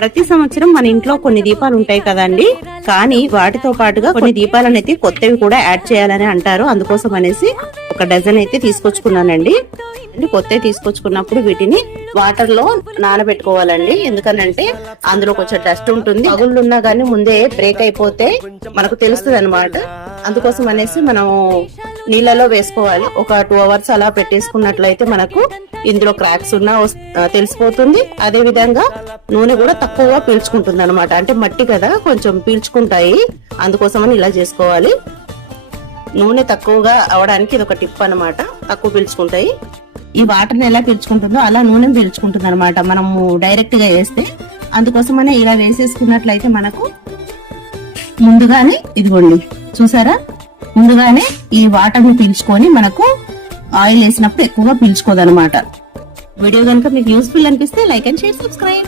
ప్రతి సంవత్సరం మన ఇంట్లో కొన్ని దీపాలు ఉంటాయి కదండి. కానీ వాటితో పాటుగా కొన్ని దీపాలను అయితే కొత్తవి కూడా యాడ్ చేయాలని అంటారు. అందుకోసం అనేసి ఒక డజన్ అయితే తీసుకొచ్చుకున్నానండి. కొత్తవి తీసుకొచ్చుకున్నప్పుడు వీటిని వాటర్లో నానబెట్టుకోవాలండి. ఎందుకనంటే అందులో కొంచెం డస్ట్ ఉంటుంది. పగుళ్ళు ఉన్నా కానీ ముందే బ్రేక్ అయిపోతే మనకు తెలుస్తుంది అనమాట అందుకోసం అనేసి మనం నీళ్ళలో వేసుకోవాలి. ఒక టూ అవర్స్ అలా పెట్టేసుకున్నట్లయితే మనకు ఇందులో క్రాక్స్ ఉన్నా తెలిసిపోతుంది. అదే విధంగా నూనె కూడా తక్కువగా పీల్చుకుంటుంది అనమాట అంటే మట్టి కదా కొంచెం పీల్చుకుంటాయి. అందుకోసమని ఇలా చేసుకోవాలి. నూనె తక్కువగా అవడానికి ఇది ఒక టిప్ అన్నమాట. తక్కువ పీల్చుకుంటాయి. ఈ వాటర్ని ఎలా పీల్చుకుంటుందో అలా నూనె పీల్చుకుంటుంది అనమాట మనము డైరెక్ట్గా వేస్తే అందుకోసమనే ఇలా వేసేసుకున్నట్లయితే మనకు ముందుగానే ఇదిగోండి చూసారా? ముందుగానే ఈ వాటర్ని పీల్చుకొని మనకు ఆయిల్ వేసినప్పుడు ఎక్కువగా పీల్చుకోదనమాట వీడియో కనుక మీకు యూస్ఫుల్ అనిపిస్తే లైక్ అండ్ షేర్ సబ్స్క్రైబ్